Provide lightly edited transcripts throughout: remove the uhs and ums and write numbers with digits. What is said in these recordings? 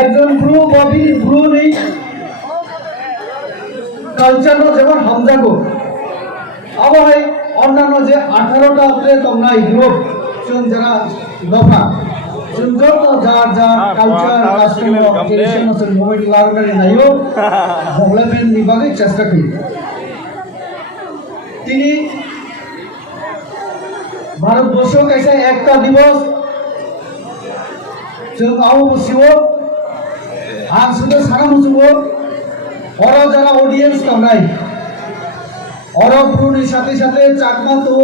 একজন Bru Bobby Bru নেই culture যেমন হামজাগো আবার অন্যান্য যে 18টা আপনি তোমরাই গ্রুপ চুন যারা দফা চুন যত যার যার কালচার কাস্টম ট্রেডিশন আছে মুভমেন্ট লাগারে নাইও ডেভেলপমেন্ট বিভাগে চেষ্টা করি তিনি ভারতবর্ষ কাইসা একটা দিবস जों आओ बसियो आं सुनो सारा मुजुगो अरो जरा ऑडियंस कामनाय अरो पुरुनि साथे साथे चाकमा तो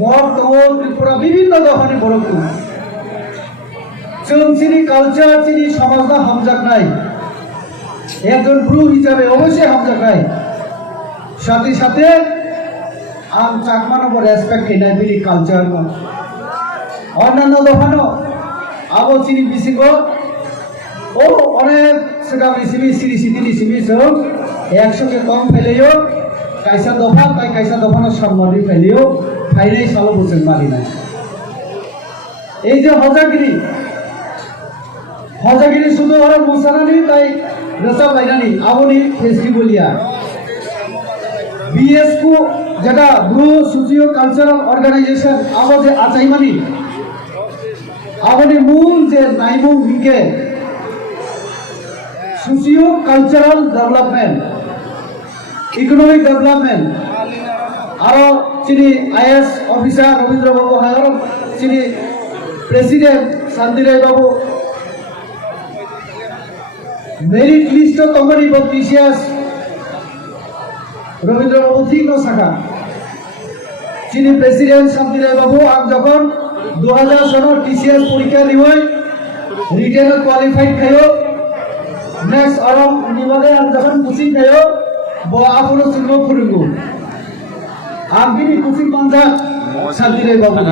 मग तो त्रिपुरा विभिन्न दफानि बरकु जों चिनि कालचार चिनि समाजना हामजाकनाय एकजन ब्रु हिसाबै अवश्य हामजाकनाय साथे साथे आं चाकमानो रेसपेक्ट हैनाय बिनि कालचार अन्यान्य दफानो आबो चिनि बिसिगो ओ अनेक सेगाबि सिबि सिरि सिदिनि सिबि जों 100 के कम फैलेयो कायसा दफा ताई कायसा दफानो सम्माननि फैलेयो फाइनाय सालो बोजों मारिनाय এই যে হজাগিরি শুধু ওরা মোসানানি তাই রসা লাইনানি আবনি ফেস্টিভ্যালিয়া বিএসকু যেটা ব্রু সোশিও কালচারাল অর্গানাইজেশন আবো যে আচাইমানি आबोनि मूल जे नाइमुं हिंगे socio cultural development economic development आरो चिनि IAS officer Ravindra Babu higher चिनि president Shantiray Babu merit list तंगनि बत्रिसियास रविंद्र बाबू ठीक न साखा चिनि प्रेसिडेंट शांतिराय बाबू आं जखन 2000 सनर टीसीएस परीक्षा दिवय रिटेन क्वालिफाइड खायो नेक्स्ट आराम निबादे आं जखन कोचिंग खायो बो आफुनो सुनो फोरोंगो आं बिनि कोचिं पांजा शांतिराय बाबू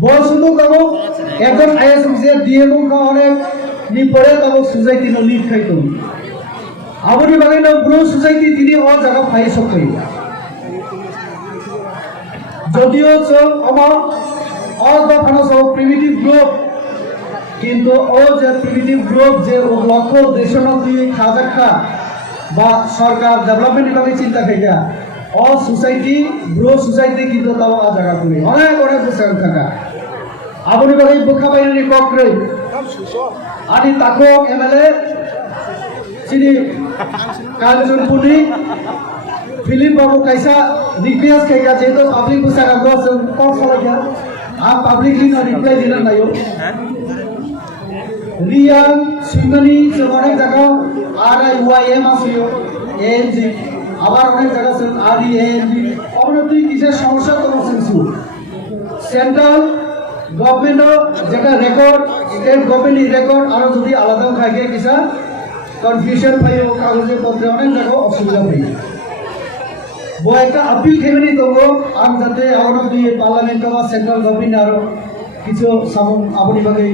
बो सुनो गाबो एकजन आईएएस अफिसार डीएमओ का अनेक नि परे तबो सोसाइटी नो लीड खाइतो आबोनि बागैनो ब्रु सोसाइटी दिनि अ जागा फाइ सकै যদিও চল আমার অল দ্য ফানাস অফ প্রিমিটিভ গ্রুপ কিন্তু ও যে প্রিমিটিভ গ্রুপ যে লক্ষ্য দেশনতুই খাজাখা বা সরকার ডেভেলপমেন্ট বিভাগে চিন্তা খাইকা অ সোসাইটি ব্রো সোসাইটি কিন্তু তাও আ জায়গা করে অনেক অনেক বছর থাকা আপনি বাগে বুখা বাইরে ককরে আদি তাকো এমএলএ চিনি কালচুনপুনি फिलिप बाबू कैसा रिक्वेस्ट करेगा जेतो पब्लिक को सर हमको सब कौन सा लगा आप पब्लिकली ना रिप्लाई देना नहीं हो रिया सिंगनी से अनेक जगह RIYM आसियो ANG আবার অনেক জায়গা আছে REANG অবনতি কিসের সমস্যা তো শুনছু সেন্ট্রাল গভর্নমেন্ট যেটা রেকর্ড স্টেট গভর্নমেন্ট রেকর্ড আর যদি আলাদা থাকে কিসা কনফিউশন পাইও কাগজে পত্রে অনেক জায়গা অসুবিধা হয় वो एक अपील खेमनी तो वो आम जाते आउट ऑफ द पार्लियामेंट का सेंट्रल गवर्नमेंट आरो किछु सामन आपनि बागे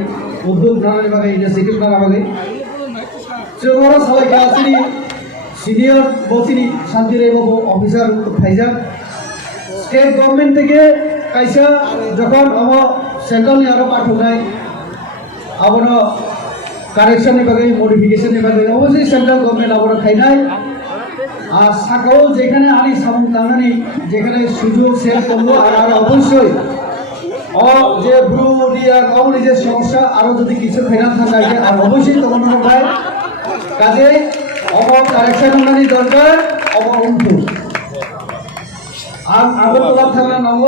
उद्योग प्रणाली बागे ये सिकिल करा बागे जोरा सला गासरी सीनियर बोसिनी शांतिराय बाबू ऑफिसर फाइजा स्टेट गवर्नमेंट থেকে কাইসা যখন আমো সেন্ট্রাল নি আরো পাঠাই আবনো কারেকশন নি বাগে মডিফিকেশন নি বাগে অবশ্যই সেন্ট্রাল গভর্নমেন্ট আবনো খাইনাই আর সাকাও যেখানে আনি সামন তানানি যেখানে সুযোগ শেয়ার করলো আর অবশ্যই ও যে ব্রু রিয়া কাউনি যে সমস্যা আরো যদি কিছু ফাইনান্স থাকে আর অবশ্যই তখন ভাই কাজে অব কারেকশন মানি দরকার অব উন্নু আর আগরতলা থানা নব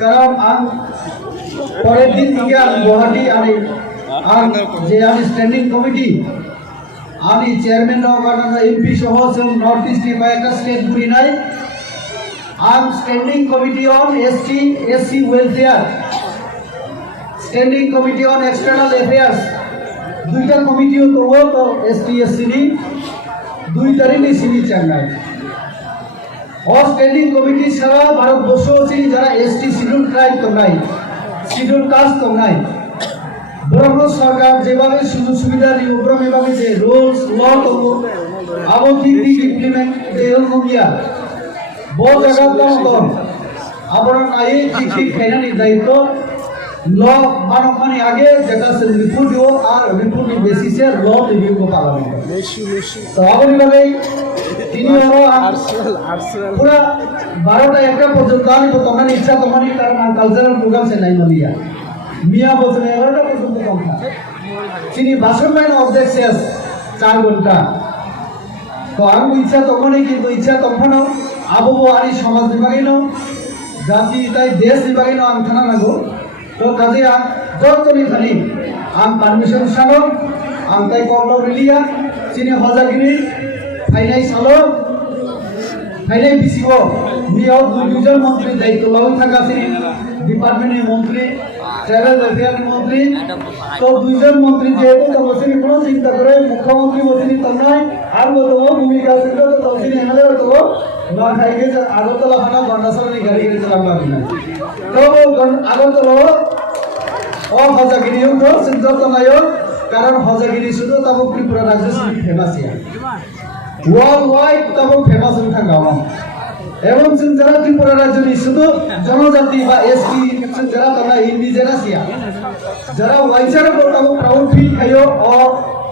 কারণ আম পরের দিন থেকে গুয়াহাটি আনি আর যে আমি স্ট্যান্ডিং কমিটি আমি চেয়ারম্যান অফ এমপি সহ নর্থ ইস্ট একটা স্টেট ঘুরি নাই আম standing committee on SC welfare standing committee on external affairs দুইটা কমিটিও তো তো ST SC নি দুই তারিখে সিবি চাঙ্গাই ও স্ট্যান্ডিং কমিটি সারা ভারতবর্ষ চিনি যারা ST শিডিউল ট্রাইব তো নাই শিডিউল কাস্ট তো নাই ব্রহ্ম সরকার যেভাবে সুযোগ সুবিধা দিও ব্রহ্ম এভাবে যে রুলস ল তো আবো ঠিক ইমপ্লিমেন্ট দেল মুগিয়া বো জায়গা তো আবরণ আই ঠিক খাইনানি দায়িত্ব ল মানবমানি আগে যেটা রিপোর্টও আর রিপোর্টের বেসিসে ল তৈরি করতে পারবেন তো অবলিভাবে তিনি হলো পুরা 12টা 1টা পর্যন্ত আমি তো তখন ইচ্ছা তখনই কারণ কালচারাল প্রোগ্রাম সে নাই মলিয়া মিয়া বছর 11টা পর্যন্ত কথা তিনি ভাষণ লাইন অর্ধেক শেষ 4 ঘন্টা তো আমি ইচ্ছা তখনই কিন্তু ইচ্ছা তখনও আবহাওয়া আর সমাজ বিভাগে নাও জাতি তাই দেশ বিভাগে নাও আমি থানা লাগো তো কাজে যতনি খালি আম পারমিশন সালো আম তাই কবল রিলিয়া চিনি হজাগিরি ফাইনাই সালো ফাইনাই বিসিব নিয়েও দুজন মন্ত্রী দায়িত্ব লাভই থাকা চিনি ডিপার্টমেন্টের মন্ত্রী ট্রাভেল ওয়েলফেয়ারের মন্ত্রী তো দুজন মন্ত্রী যেহেতু তমসিনী কোনো চিন্তা করে মুখ্যমন্ত্রী বসিনি তন্নয় আর বলবো ভূমিকা ছিল তো তমসিনী এমএলএ বলবো না খাইকে আগরতলা থানা গন্ডাসরণী গাড়ি গাড়ি চালাম না তো আগরতলা হজাগিরিও তো সিদ্ধান্ত নায়ও কারণ হজাগিরি শুধু তাবো ত্রিপুরা রাজ্য ফেমাস ওয়ার্ল্ড ওয়াইড তাবো ফেমাস থাকা এবং যারা ত্রিপুরা রাজ্য শুধু জনজাতি বা এসটি যারা তারা ইন্ডিজেনাস যারা ওয়াইচার তাবো প্রাউড ফিল খাইও ও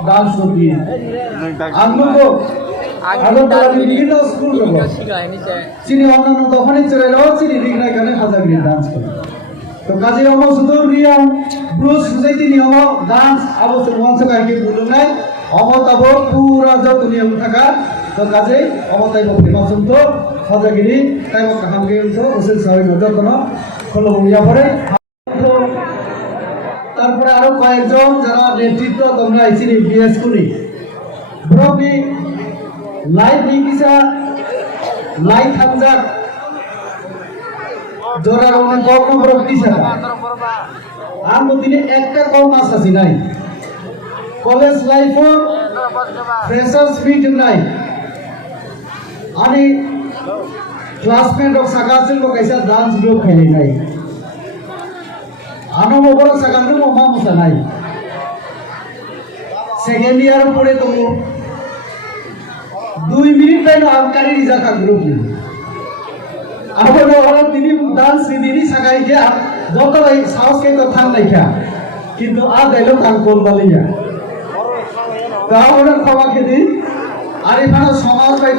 ডান্স করবি আমগো আগরতলা বিভিন্ন স্কুল গো চিনি অন্যান্য দফানি চড়াইলো চিনি বিঘ্না এখানে হজাগিরি ডান্স করে তো কাজে অম সুদূর নিয়ম ব্লুজ সুজাইতি নিয়ম ডান্স আবশ্যক মঞ্চ কাহিকে বুলু নাই অমতাব পুরা যত নিয়ম থাকা তো কাজে অমতাইব ফেমাস তো হজাগিরি তাই হামকে তো ওসে সবাই যতন খোলো ইয়া পরে তারপরে আরো কয়েকজন যারা নেতৃত্ব তোমরা আইছিনি বিএস করি ব্রবি লাইভ নিকিসা লাইভ হামজাক জোরার অনেক কম রক্তি ছাড়া আর দিনে একটা কম মাস আছে নাই কলেজ লাইফও ফ্রেশার্স মিট নাই आणि क्लासमेट लोग सकाळचे लोक कैसा डान्स ग्रुप खेळले नाही आनो मोबाईल सकाळचे मोमा मुसा नाही सेकंड इयर पुढे तो 2 मिनिट टाइम आमकारी रिजा का ग्रुप ने आपण ওরা তিনি ডান্স দিদি সকাই গিয়া যত ভাই সাহস কে তো থাম লাইখা কিন্তু আ দেলো কান কোল বলিয়া তাহলে ক্ষমা খেদি আর এখানে সমাজ ভাই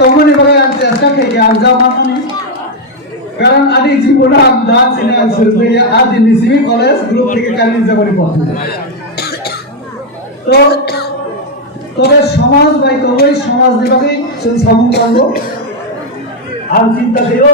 তো মনে করে চেষ্টা খেয়ে আমজা মানি কারণ আদি জীবন আম ডান্স ইন শুরু করে আজ নিসিবি কলেজ গ্রুপ থেকে কালি যাবনি পড়তে তো তবে সমাজ ভাই তো ওই সমাজ বিভাগে সমুখ করব আর চিন্তা দিও